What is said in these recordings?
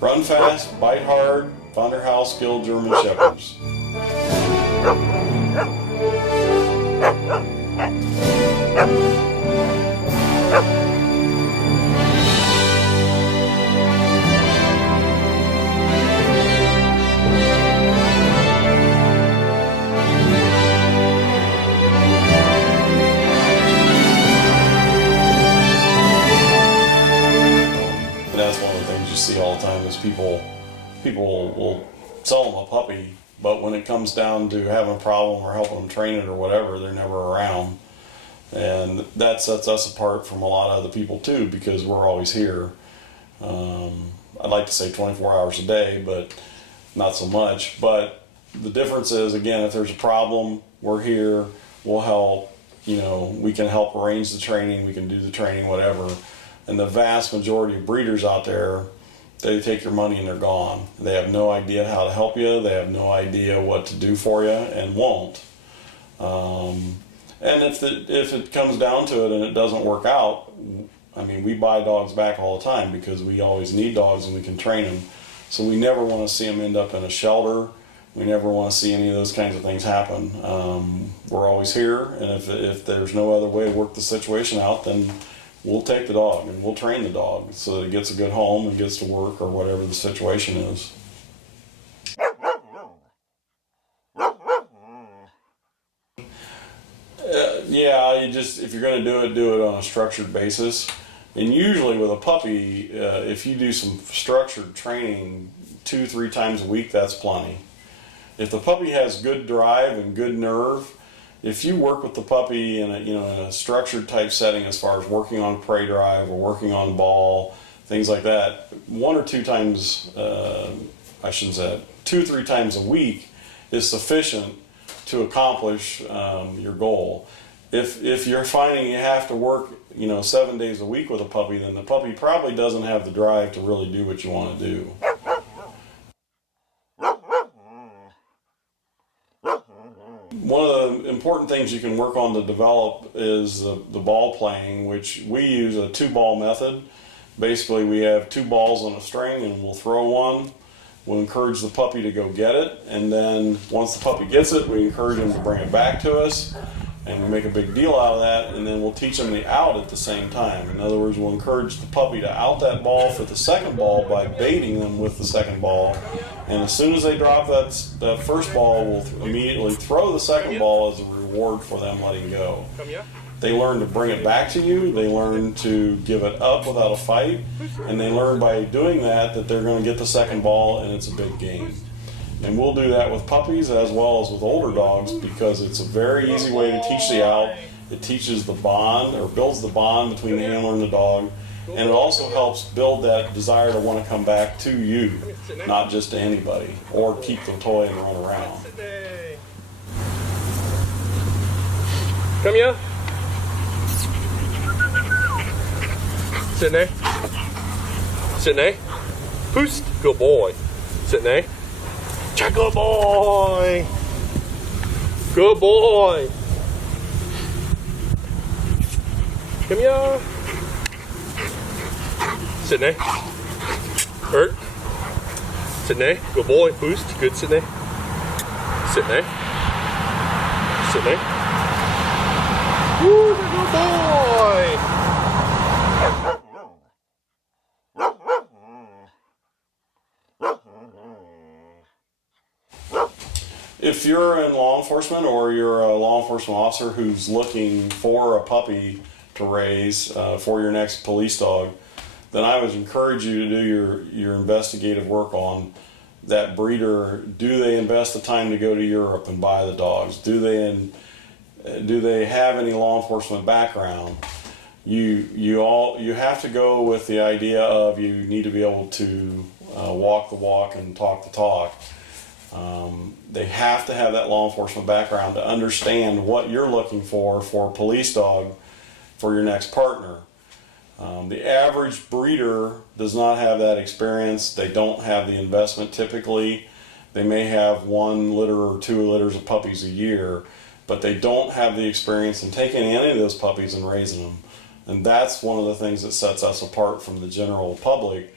Run fast, bite hard, Vanderhaus Gill German Shepherds. That's one of the things you see all the time is people will sell them a puppy, but when it comes down to having a problem or helping them train it or whatever, they're never around. And that sets us apart from a lot of other people too, because we're always here. I'd like to say 24 hours a day, but not so much. But the difference is, again, if there's a problem, we're here, we'll help. You know, we can help arrange the training, we can do the training, whatever. And the vast majority of breeders out there, they take your money and they're gone. They have no idea how to help you. They have no idea what to do for you, and won't. And if it comes down to it and it doesn't work out, I mean, we buy dogs back all the time because we always need dogs and we can train them. So we never want to see them end up in a shelter. We never want to see any of those kinds of things happen. We're always here, and if there's no other way to work the situation out, then we'll take the dog and we'll train the dog so that it gets a good home and gets to work or whatever the situation is. Yeah, if you're going to do it on a structured basis. And usually with a puppy, if you do some structured training 2-3 times a week, that's plenty. If the puppy has good drive and good nerve, if you work with the puppy in a structured type setting, as far as working on prey drive or working on ball, things like that, 1 or 2 times, 2-3 times a week is sufficient to accomplish your goal. If you're finding you have to work 7 days a week with a puppy, then the puppy probably doesn't have the drive to really do what you want to do. One of the important things you can work on to develop is the ball playing, which we use a 2-ball method. Basically, we have 2 balls on a string and we'll throw one. We'll encourage the puppy to go get it, and then once the puppy gets it, we encourage him to bring it back to us, and we make a big deal out of that, and then we'll teach them the out at the same time. In other words, we'll encourage the puppy to out that ball for the second ball by baiting them with the second ball, and as soon as they drop that first ball, we'll immediately throw the second ball as a reward for them letting go. They learn to bring it back to you, they learn to give it up without a fight, and they learn by doing that they're going to get the second ball and it's a big game. And we'll do that with puppies as well as with older dogs, because it's a very easy way to teach the out. It teaches the bond, or builds the bond between the handler and the dog, and it also helps build that desire to want to come back to you, not just to anybody, or keep the toy and run around. Come here. Sit there. Sit there. Boost. Good boy. Sit there. Good boy. Good boy. Come here. Sit there. Hurt. Sit there. Good boy. Boost. Good. Sit there. Sit there. Sit there. Woo, good boy. If you're in law enforcement or you're a law enforcement officer who's looking for a puppy to raise for your next police dog, then I would encourage you to do your investigative work on that breeder. Do they invest the time to go to Europe and buy the dogs? Do they have any law enforcement background? You have to go with the idea of you need to be able to walk the walk and talk the talk. They have to have that law enforcement background to understand what you're looking for a police dog for your next partner. The average breeder does not have that experience. They don't have the investment typically. They may have 1 litter or 2 litters of puppies a year, but they don't have the experience in taking any of those puppies and raising them. And that's one of the things that sets us apart from the general public.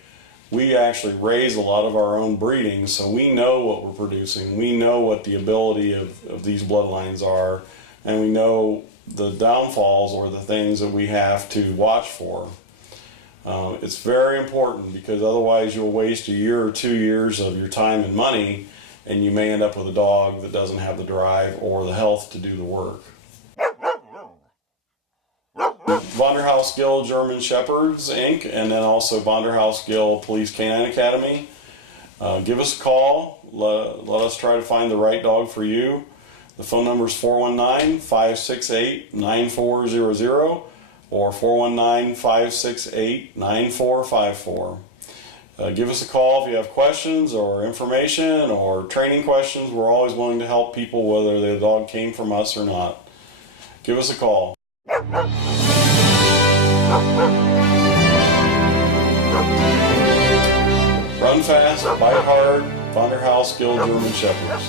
We actually raise a lot of our own breeding, so we know what we're producing. We know what the ability of these bloodlines are, and we know the downfalls or the things that we have to watch for. It's very important, because otherwise you'll waste a year or 2 years of your time and money, and you may end up with a dog that doesn't have the drive or the health to do the work. Vonderhaus Gill German Shepherds Inc. and then also Vonderhaus Gill Police Canine Academy. Give us a call. Let us try to find the right dog for you. The phone number is 419-568-9400 or 419-568-9454. Give us a call if you have questions or information or training questions. We're always willing to help people, whether the dog came from us or not. Give us a call. Run fast, bite hard, Vonderhaus Gill German Shepherds.